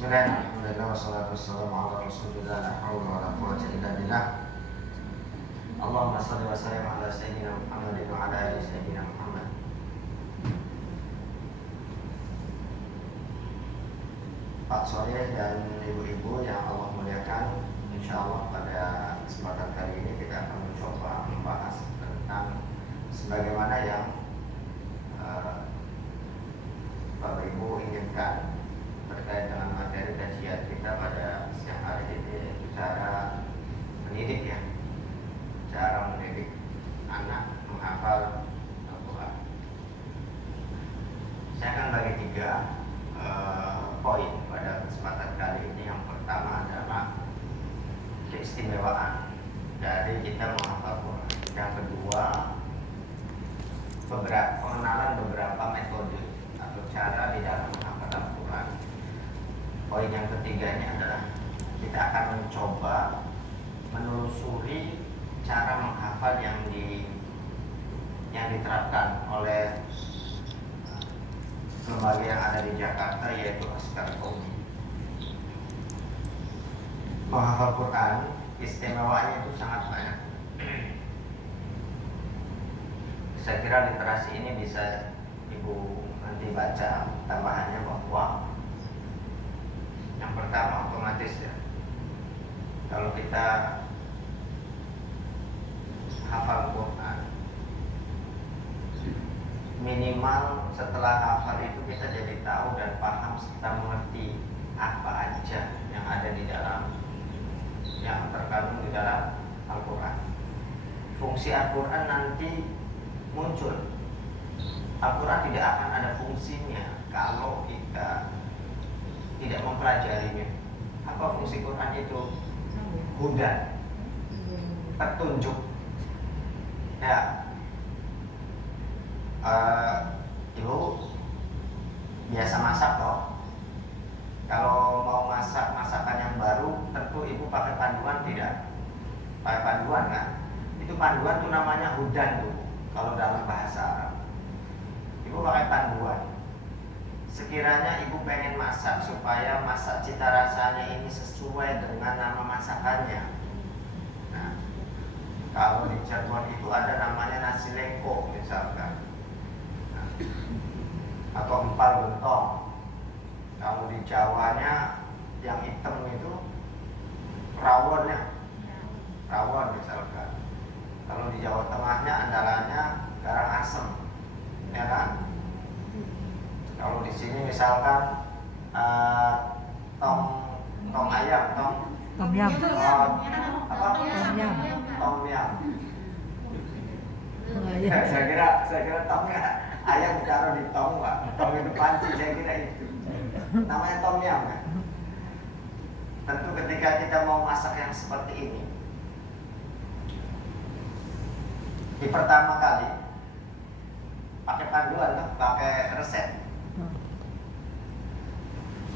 Bismillahirrahmanirrahim. Wassalatu wassalamu ala Rasulillah. La haula wala quwwata illa billah. Allahumma shalli wa sallim ala sayyidina Muhammadin wa ala ali sayyidina Muhammad. Pak Soleh dan ibu-ibu yang Allah muliakan, insyaallah pada kesempatan kali ini kita akan mencoba membahas tentang sebagaimana yang Bapak Ibu inginkan terkait dengan materi kajian kita pada siang hari ini, cara mendidik ya, cara mendidik anak menghafal Al-Quran. Saya akan bagi 3 poin pada kesempatan kali ini. Yang pertama adalah keistimewaan dari kita menghafal Quran. Yang kedua, pengenalan beberapa metode atau cara di dalam menghafal Al-Quran. Poin yang ketiganya adalah kita akan mencoba menelusuri cara menghafal yang diterapkan oleh lembaga yang ada di Jakarta, yaitu Askar Qaumi. Menghafal Quran istimewanya itu sangat banyak. Saya kira literasi ini bisa Ibu nanti baca tambahannya bahwa yang pertama otomatis ya, kalau kita hafal Quran, minimal setelah hafal itu kita jadi tahu dan paham serta mengerti apa aja yang ada di dalam, yang terkandung di dalam Al-Quran. Fungsi Al-Quran nanti muncul. Al-Quran tidak akan ada fungsinya kalau kita tidak mempelajarinya. Apa fungsi Quran itu? Hudan, petunjuk. Ya, Ibu biasa masak kok. Kalau mau masak masakan yang baru, tentu Ibu pakai panduan tidak? Pakai panduan kan? Itu panduan tuh namanya hudan tuh, kalau dalam bahasa Arab. Ibu pakai panduan. Sekiranya Ibu pengen masak supaya masak cita rasanya ini sesuai dengan nama masakannya. Nah, kalau di Cirebon itu ada namanya nasi leko misalkan, nah, atau empal gentong. Kalau di Jawanya yang hitam itu rawonnya, rawon misalkan. Kalau di Jawa Tengahnya andalannya garang asem, ya kan? Kalau di sini misalkan tom ayam, Tom yam. apa? Tom yam. Ya. Saya kira tomnya ayam ditaruh di tom, Pak. Tom itu panci, saya kira itu. Namanya tom yam kan? Tentu ketika kita mau masak yang seperti ini, di pertama kali pakai panduan, pakai resep.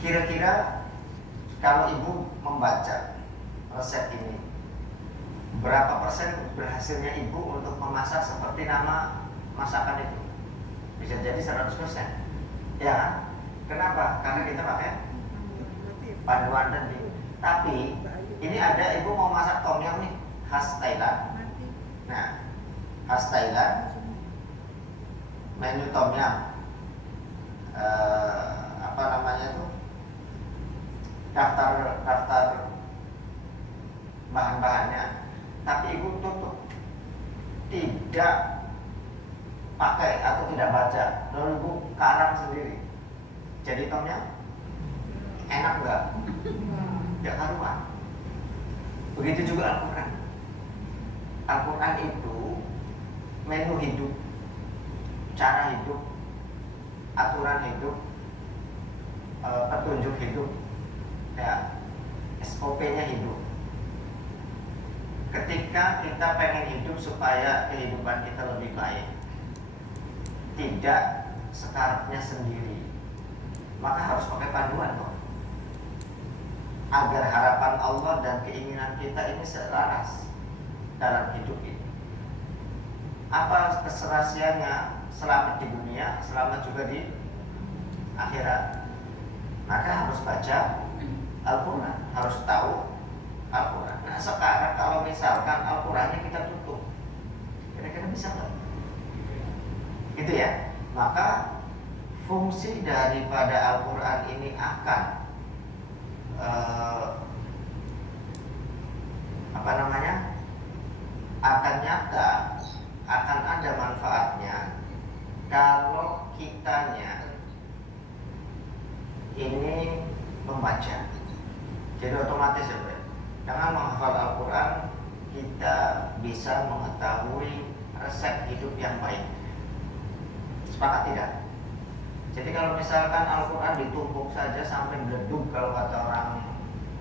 Kira-kira kalau Ibu membaca resep ini, berapa persen berhasilnya Ibu untuk memasak seperti nama masakan itu? Bisa jadi 100%. Ya kan? Kenapa? Karena kita pakai panduan tadi. Tapi ini ada Ibu mau masak tom yum nih, khas Thailand. Nah, khas Thailand, menu tom yum, apa namanya itu, daftar bahan-bahannya, tapi Ibu tutup, tidak pakai atau tidak baca, lalu Ibu karang sendiri. Jadi tomnya enak nggak? Nggak karuan. Begitu juga Al-Quran. Al-Quran itu menu hidup, cara hidup, aturan hidup, petunjuk hidup, ya, SOP-nya hidup. Ketika kita pengen hidup supaya kehidupan kita lebih baik, tidak sekarangnya sendiri, maka harus pakai panduan kok, agar harapan Allah dan keinginan kita ini selaras dalam hidup ini. Apa keserasiannya? Selamat di dunia, selamat juga di akhirat. Maka harus baca Al-Quran, harus tahu Al-Quran. Nah sekarang kalau misalkan Al-Qurannya kita tutup, kira-kira bisa nggak? Gitu ya. Maka fungsi daripada Al-Quran ini akan akan nyata, akan ada manfaatnya kalau kitanya ini membaca. Jadi otomatis ya, dengan menghafal Al-Quran kita bisa mengetahui resep hidup yang baik. Sepakat tidak? Jadi kalau misalkan Al-Quran ditumpuk saja sampai meleduk, kalau kata orang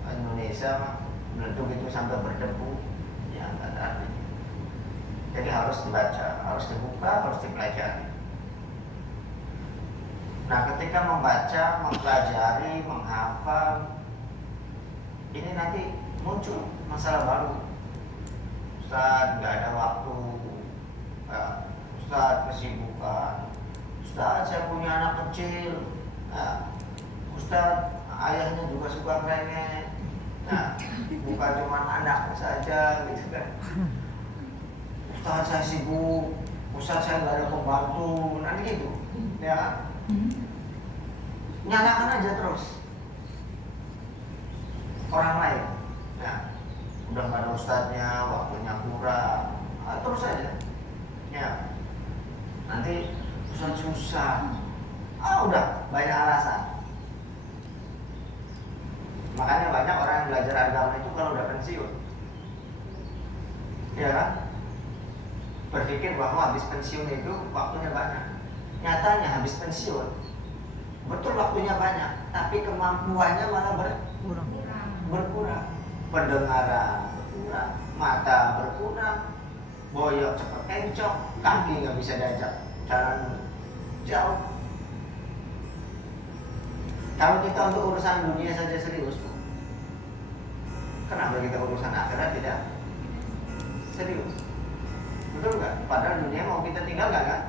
Indonesia meleduk itu sampai berdebu, ya nggak ada artinya. Jadi harus dibaca, harus dibuka, harus dipelajari. Nah ketika membaca, mempelajari, menghafal, ini nanti muncul masalah baru. Ustaz nggak ada waktu, Ustaz kesibukan, Ustaz saya punya anak kecil, Ustaz ayahnya juga suka merengek, bukan cuma anak saja gitu kan. Ustaz saya sibuk, Ustaz saya nggak ada pembantu, nanti gitu, ya kan? Nyalakan aja terus orang lain. Nah, udah nggak ada ustadznya, waktunya kurang, terus aja. Ya, nanti ustadz susah. Udah banyak alasan. Makanya banyak orang yang belajar agama itu kalau udah pensiun, ya kan? Berpikir bahwa habis pensiun itu waktunya banyak. Nyatanya habis pensiun, betul waktunya banyak, tapi kemampuannya malah berkurang. Pendengaran berkurang, mata berkurang, boyok cepet kencok, kaki nggak bisa diajak jalan jauh. Kalau kita untuk urusan dunia saja serius, kenapa kita urusan akhirat tidak serius? Betul nggak? Padahal dunia mau kita tinggalkan kan?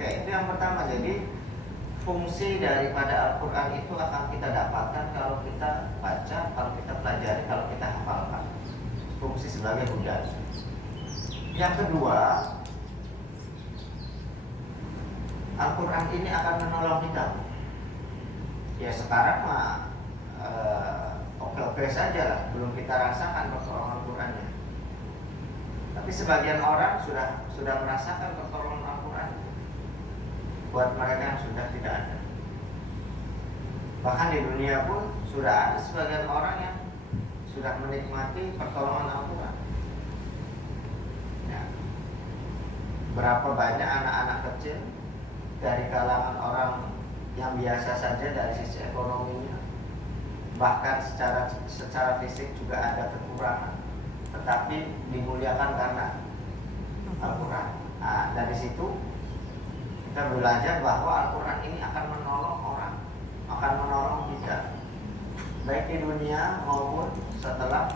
Oke, itu yang pertama. Jadi fungsi daripada Al-Quran itu akan kita dapatkan kalau kita baca, kalau kita pelajari, kalau kita hafalkan. Fungsi sebagai hujah. Yang kedua, Al-Quran ini akan menolong kita. Ya sekarang mah oke-oke saja lah, belum kita rasakan pertolongan Al-Qurannya. Tapi sebagian orang sudah merasakan pertolongan Al-Quran. Buat mereka yang sudah tidak ada. Bahkan di dunia pun sudah ada sebagian orang yang sudah menikmati pertolongan Al-Quran. Ya. Berapa banyak anak-anak kecil dari kalangan orang yang biasa saja dari sisi ekonominya, bahkan secara fisik juga ada kekurangan, tetapi dimuliakan karena Al-Quran. Nah, dari situ kita belajar bahwa Al-Quran ini akan menolong orang, akan menolong kita, baik di dunia maupun setelah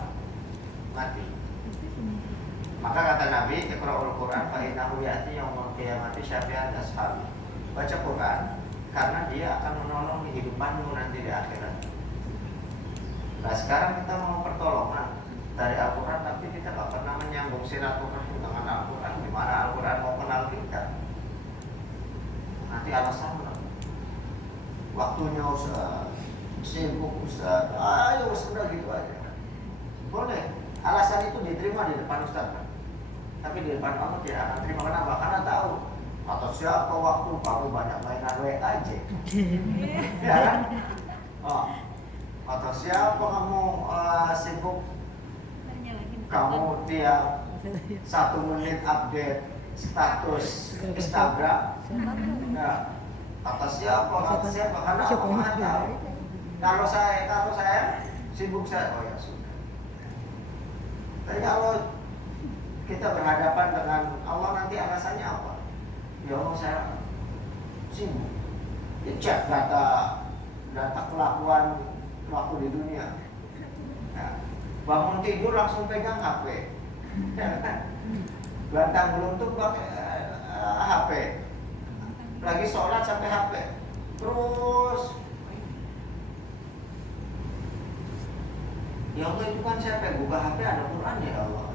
mati. Maka kata Nabi, Iqra'ul Quran fa innahu ya'ti yaumil qiyamati syafi'an ashabi. Baca Quran karena dia akan menolong kehidupanmu nanti di akhirat. Nah sekarang kita mau pertolongan dari Al-Quran, tapi kita gak pernah menyambung silaturahmi dengan Al-Quran. Gimana Al-Quran mau kenal kita? Nanti alasan waktunya Ustaz, sibuk Ustaz, ayo sudah gitu aja. Boleh, alasan itu diterima di depan Ustaz, tapi di depan Allah tidak akan terima. Kenapa? Karena tahu atau siapa waktu kamu banyak mainan WA aja, ya kan? Atau siapa kamu sibuk, kamu tiap 1 menit update status Instagram. Nah, kata siapa? Karena aku nggak tahu. Kalau saya sibuk saya, oh ya sudah. Tapi kalau kita berhadapan dengan Allah nanti alasannya apa? Ya Allah saya sibuk. Cek data kelakuan waktu di dunia. Nah, bangun tidur langsung pegang HP. Ya kan? Gantang geluntung pakai HP, lagi sholat sampai HP, terus Ya Allah, itu kan saya pengen buka HP ada Quran ya Allah.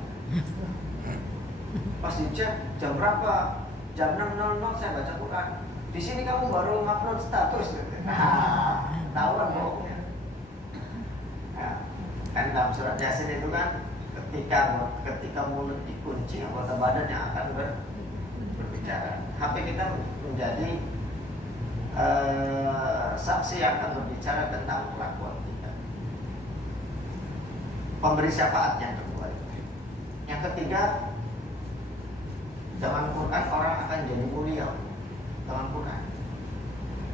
Pas dicek jam berapa? Jam 6.00 saya baca Quran. Di sini kamu baru upload status. Nah, tahuan bohongnya. Nah, kan dalam surat Yasin itu kan ketika mulut dikunci, anggota badan yang akan berbicara. HP kita menjadi saksi yang akan berbicara tentang kelakuan kita. Pemberi syafaat yang kedua. Yang ketiga, zaman Quran orang akan jadi mulia. Zaman Quran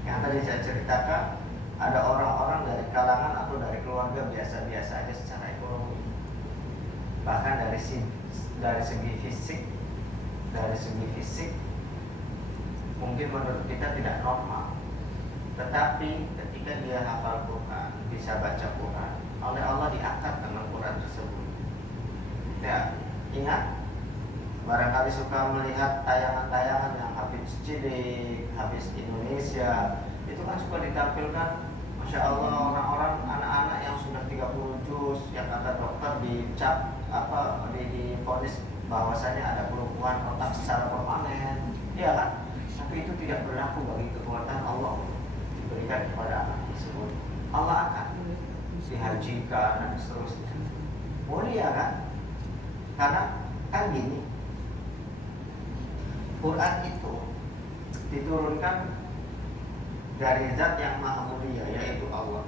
yang tadi saya ceritakan, ada orang-orang dari kalangan atau dari keluarga biasa-biasa aja secara ekonomi, bahkan dari segi fisik mungkin menurut kita tidak normal, tetapi ketika dia hafal Quran, bisa baca Quran, oleh Allah diangkat dengan Quran tersebut. Ya, ingat, barangkali suka melihat tayangan-tayangan yang Hafiz Cilik, Hafiz Indonesia, itu kan suka ditampilkan, Masya Allah, orang-orang, anak-anak yang sudah 30 juz, yang kata dokter dicap divonis bahwasanya ada kelumpuhan otak secara permanen, ya kan? Tapi itu tidak berlaku bagi kekuatan Allah diberikan kepada anak tersebut. Allah akan dihajikan dan seterusnya. Mulia kan? Karena kan gini, Quran itu diturunkan dari zat yang maha mulia, yaitu Allah,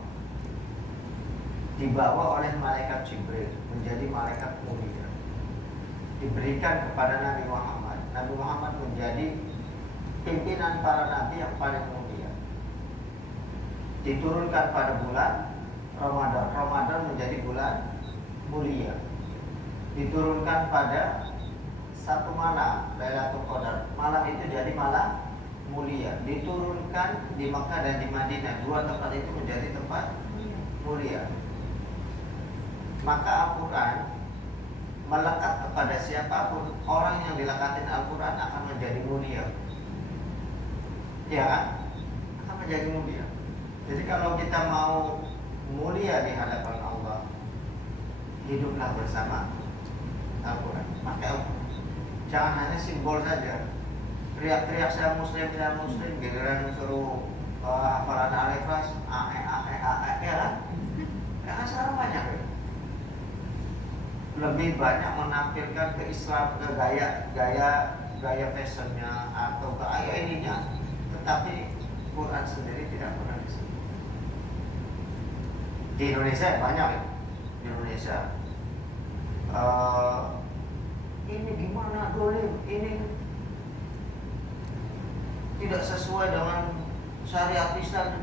dibawa oleh malaikat Jibril menjadi malaikat mulia, diberikan kepada Nabi Muhammad. Nabi Muhammad menjadi pimpinan para nabi yang paling mulia, diturunkan pada bulan Ramadan. Ramadan menjadi bulan mulia, diturunkan pada satu malam, Lailatul Qadar. Malam itu jadi malam mulia, diturunkan di Makkah dan di Madinah. Dua tempat itu menjadi tempat mulia. Maka Al-Quran melekat kepada siapapun, orang yang dilekatin Al-Quran akan menjadi mulia. Ya, akan menjadi mulia. Jadi kalau kita mau mulia di hadapan Allah, hiduplah bersama Al-Quran. Pakai Al-Quran. Jangan hanya simbol saja. Teriak-teriak saya muslim, giliran suruh hafalan Al-Ikhlas, ya kan? Karena sekarang banyak ya. Lebih banyak menampilkan ke Islam, ke gaya fashionnya atau ke ininya, tetapi Quran sendiri tidak pernah disebut. Di Indonesia banyak ya. Di Indonesia ini gimana dolim, ini tidak sesuai dengan syariat Islam.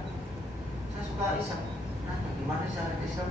Saya suka Islam. Nanya gimana syariat Islam?